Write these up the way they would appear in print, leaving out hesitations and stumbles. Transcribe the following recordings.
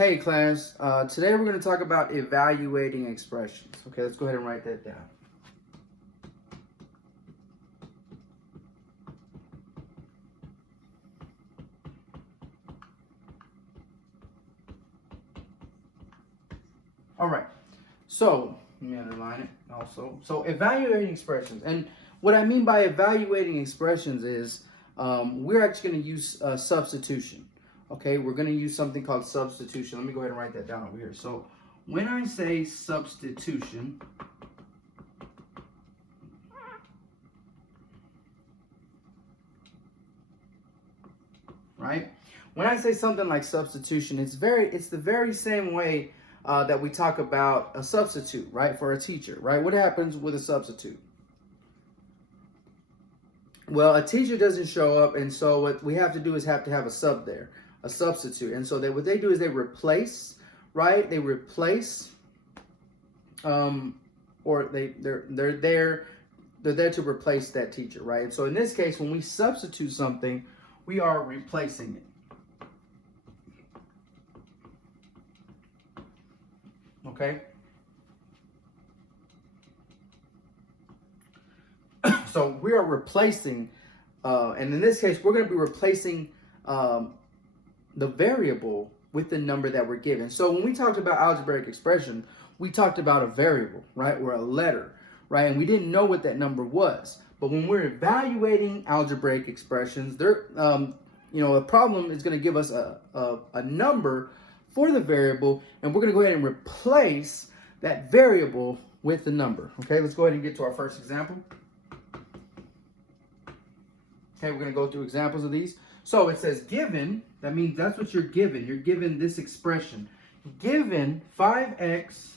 Hey class, today we're going to talk about evaluating expressions. Okay, let's go ahead and write that down. All right, so let me underline it also. So evaluating expressions, and what I mean by evaluating expressions is we're actually going to use substitution. Okay, we're going to use something called substitution. Let me go ahead and write that down over here. So when I say substitution, right? When I say something like substitution, it's the very same way that we talk about a substitute, right? For a teacher, right? What happens with a substitute? Well, a teacher doesn't show up, and so what we have to do is have to have a sub there, a substitute. And so what they do is they replace, right? They replace, or they're there to replace that teacher, right? And so in this case, when we substitute something, we are replacing it. Okay. So we are replacing, and in this case, we're going to be replacing the variable with the number that we're given. So when we talked about algebraic expression, we talked about a variable, right, or a letter, right, and we didn't know what that number was. But when we're evaluating algebraic expressions, a problem is going to give us a number for the variable, and we're going to go ahead and replace that variable with the number. Okay, let's go ahead and get to our first example. Okay, we're going to go through examples of these. So it says given, that means that's what you're given. You're given this expression. Given 5x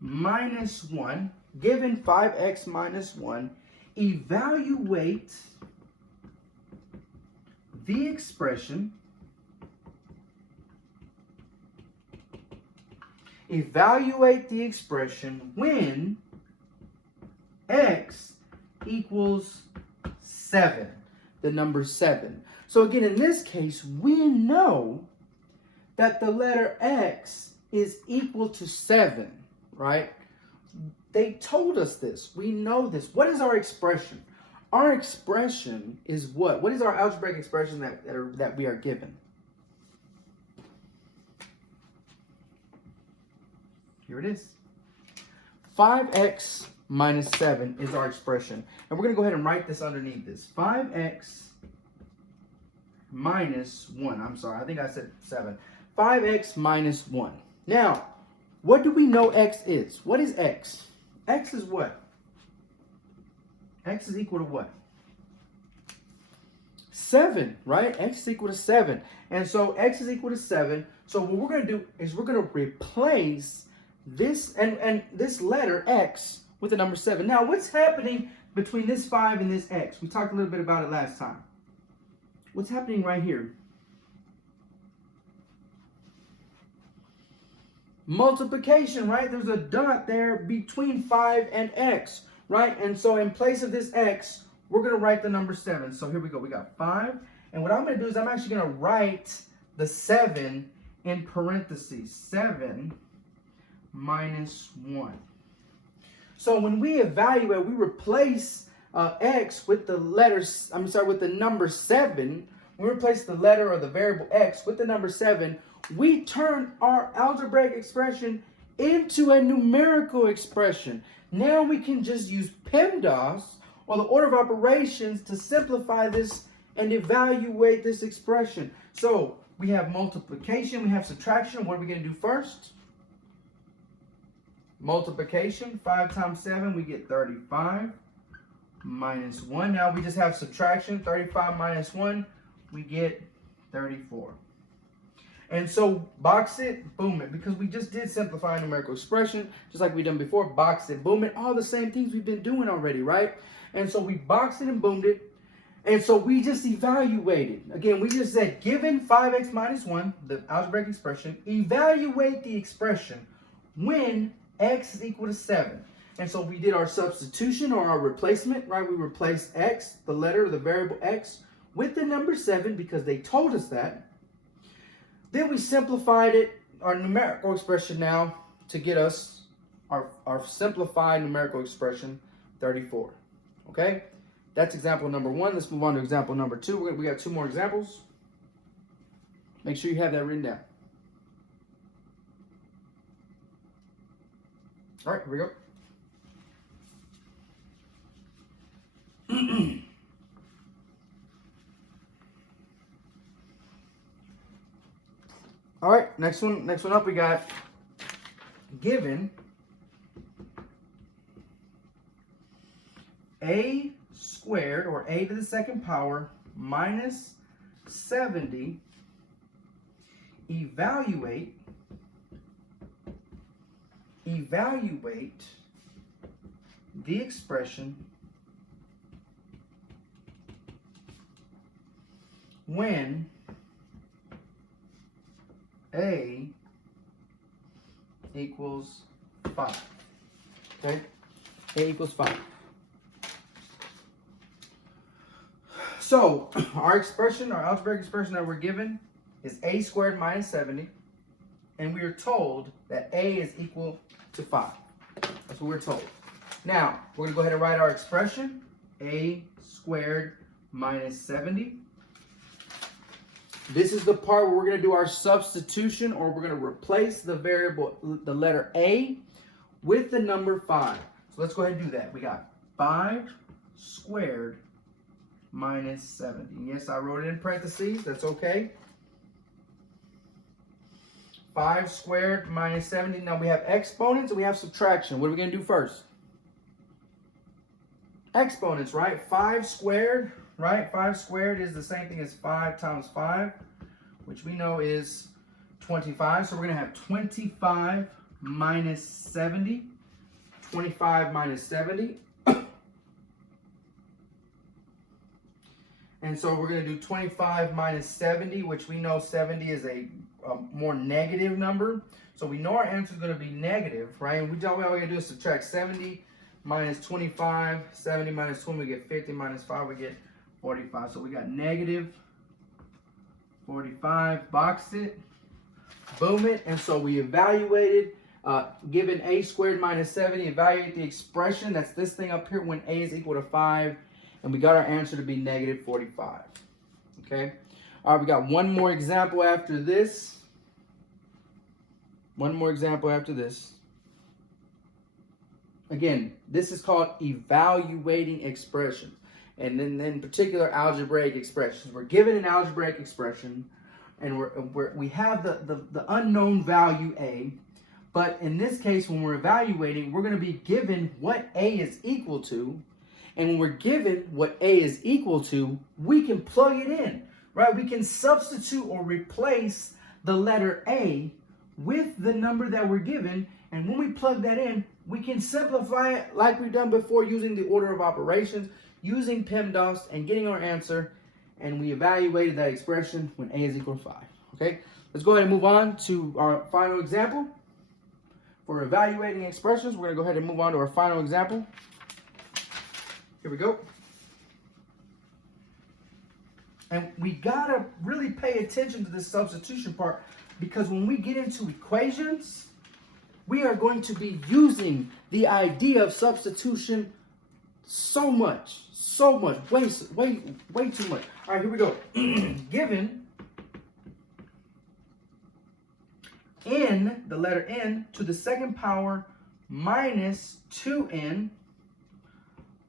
minus 1, given 5x minus 1, evaluate the expression. Evaluate the expression when x equals 7, the number 7. So again, in this case, we know that the letter x is equal to 7, right? They told us this. We know this. What is our expression? Our expression is what? What is our algebraic expression that we are given? Here it is. 5x minus 7 is our expression. And we're going to go ahead and write this underneath this. 5x minus 1. I'm sorry, I think I said 7. 5x minus 1. Now, what do we know x is? What is x? X is what? X is equal to what? 7, right? X is equal to 7. And so x is equal to 7. So what we're going to do is we're going to replace this and this letter x with the number 7. Now, what's happening between this 5 and this x? We talked a little bit about it last time. What's happening right here? Multiplication, right? There's a dot there between 5 and x, right? And so in place of this x, we're going to write the number 7. So here we go. We got 5. And what I'm going to do is I'm actually going to write the 7 in parentheses. 7 minus 1. So when we evaluate, we replace x with the letters, with the number 7. We replace the letter or the variable x with the number 7. We turn our algebraic expression into a numerical expression. Now we can just use PEMDAS, or the order of operations, to simplify this and evaluate this expression. So we have multiplication, we have subtraction. What are we going to do first? Multiplication, 5 times 7, we get 35 minus 1. Now we just have subtraction, 35 minus 1, we get 34. And so box it, boom it, because we just did simplify a numerical expression, just like we done before. Box it, boom it, all the same things we've been doing already, right? And so we boxed it and boomed it. And so we just evaluated. Again, we just said, given 5x minus 1, the algebraic expression, evaluate the expression when x is equal to 7. And so we did our substitution or our replacement, right? We replaced x, the letter, the variable x, with the number 7 because they told us that. Then we simplified it, our numerical expression now, to get us our simplified numerical expression, 34. Okay? That's example number 1. Let's move on to example number 2. We got 2 more examples. Make sure you have that written down. All right, here we go. All right, next one up, we got given a squared, or a to the second power, minus 70. Evaluate the expression when a equals 5. Okay? A equals 5. So, our expression, our algebraic expression that we're given is a squared minus 70. And we are told that a is equal to 5. That's what we're told. Now, we're going to go ahead and write our expression. A squared minus 70. This is the part where we're going to do our substitution, or we're going to replace the variable, the letter a, with the number 5. So let's go ahead and do that. We got 5 squared minus 70. Yes, I wrote it in parentheses. That's okay. 5 squared minus 70. Now we have exponents and we have subtraction. What are we going to do first? Exponents, right? 5 squared, right? 5 squared is the same thing as 5 times 5, which we know is 25. So we're going to have 25 minus 70. 25 minus 70. And so we're going to do 25 minus 70, which we know 70 is a more negative number. So we know our answer is going to be negative, right? And all we got to do is subtract 70 minus 25. 70 minus 20, we get 50. Minus 5, we get 45. So we got negative 45. Boxed it. Boom it. And so we evaluated, given a squared minus 70, evaluate the expression. That's this thing up here when a is equal to 5. And we got our answer to be negative 45. Okay? All right, we got one more example after this. One more example after this. Again, this is called evaluating expressions. And then in particular, algebraic expressions. We're given an algebraic expression, and we have the unknown value a. But in this case, when we're evaluating, we're going to be given what a is equal to. And when we're given what a is equal to, we can plug it in, right? We can substitute or replace the letter a with the number that we're given. And when we plug that in, we can simplify it like we've done before using the order of operations, using PEMDAS, and getting our answer. And we evaluated that expression when a is equal to 5. Okay, let's go ahead and move on to our final example. For evaluating expressions, we're going to go ahead and move on to our final example. Here we go. And we got to really pay attention to this substitution part, because when we get into equations, we are going to be using the idea of substitution so much, way too much. All right, here we go. Given n, the letter n, to the second power minus 2n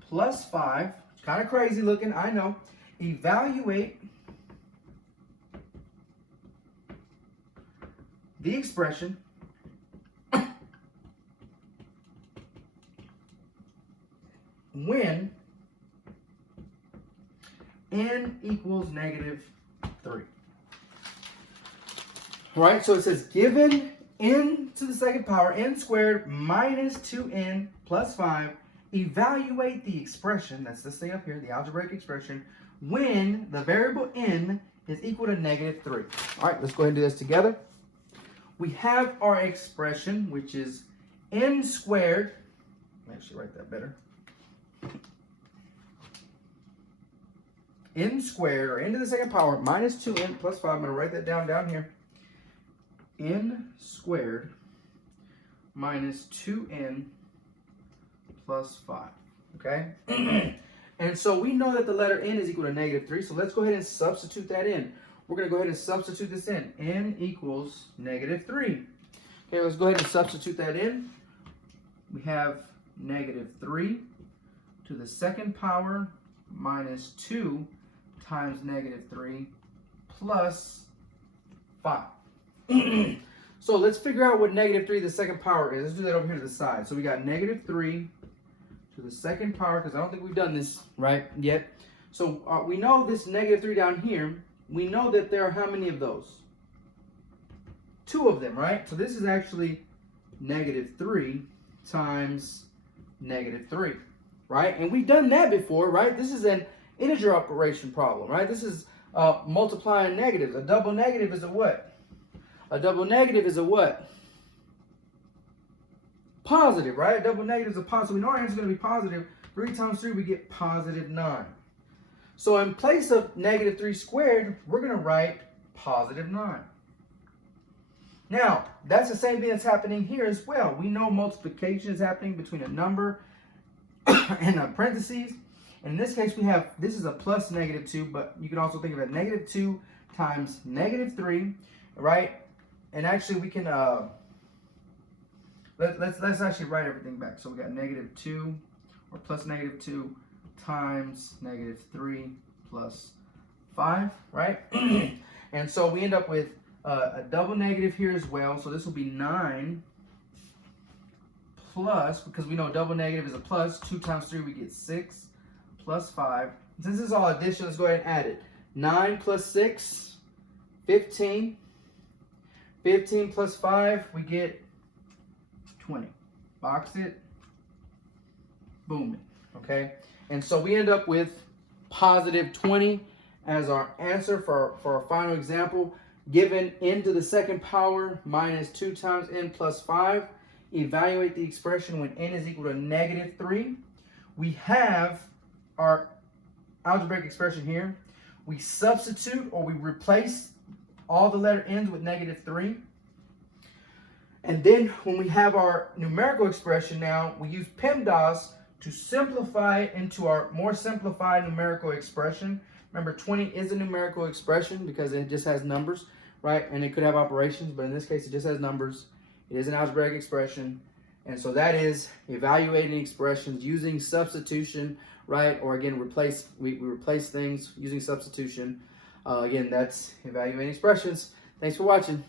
plus 5. It's kind of crazy looking, I know. Evaluate the expression when n equals negative 3. All right, so it says given n to the second power, n squared minus 2n plus 5, evaluate the expression, that's this thing up here, the algebraic expression, when the variable n is equal to negative 3. All right, let's go ahead and do this together. We have our expression, which is n squared. Let me actually write that better. N squared, or n to the second power, minus 2n plus 5. I'm going to write that down here. n squared minus 2n plus 5, okay? And so we know that the letter n is equal to negative 3, so let's go ahead and substitute that in. We're going to go ahead and substitute this in. N equals negative 3. Okay, let's go ahead and substitute that in. We have negative 3 to the second power minus 2 times negative 3 plus 5. So let's figure out what negative 3 to the second power is. Let's do that over here to the side. So we got negative 3 to the second power, because I don't think we've done this right yet. So we know this negative 3 down here. We know that there are how many of those? 2 of them, right? So this is actually negative 3 times negative 3, right? And we've done that before, right? This is an integer operation problem, right? This is multiplying negatives. A double negative is a what? A double negative is a what? Positive, right? A double negative is a positive. We know our answer is going to be positive. 3 times 3, we get positive 9. So in place of negative 3 squared, we're going to write positive 9. Now, that's the same thing that's happening here as well. We know multiplication is happening between a number and a parentheses. In this case, we have, this is a plus negative 2, but you can also think of it negative 2 times negative 3, right? And actually, we can, let's actually write everything back. So we got negative 2, or plus negative 2, times negative 3 plus 5, right? And so we end up with a double negative here as well. So this will be 9 plus, because we know double negative is a plus, 2 times 3, we get 6 plus 5. Since this is all addition, let's go ahead and add it. 9 plus 6, 15. 15 plus 5, we get 20. Box it. Boom. Okay? And so we end up with positive 20 as our answer for our final example. Given n to the second power minus 2 times n plus 5. Evaluate the expression when n is equal to negative 3. We have our algebraic expression here. We substitute, or we replace all the letter n's with negative 3. And then when we have our numerical expression now, we use PEMDAS to simplify it into our more simplified numerical expression. Remember, 20 is a numerical expression because it just has numbers, right? And it could have operations, but in this case, it just has numbers. It is an algebraic expression. And so that is evaluating expressions using substitution, right? Or again, we replace things using substitution. Again, that's evaluating expressions. Thanks for watching.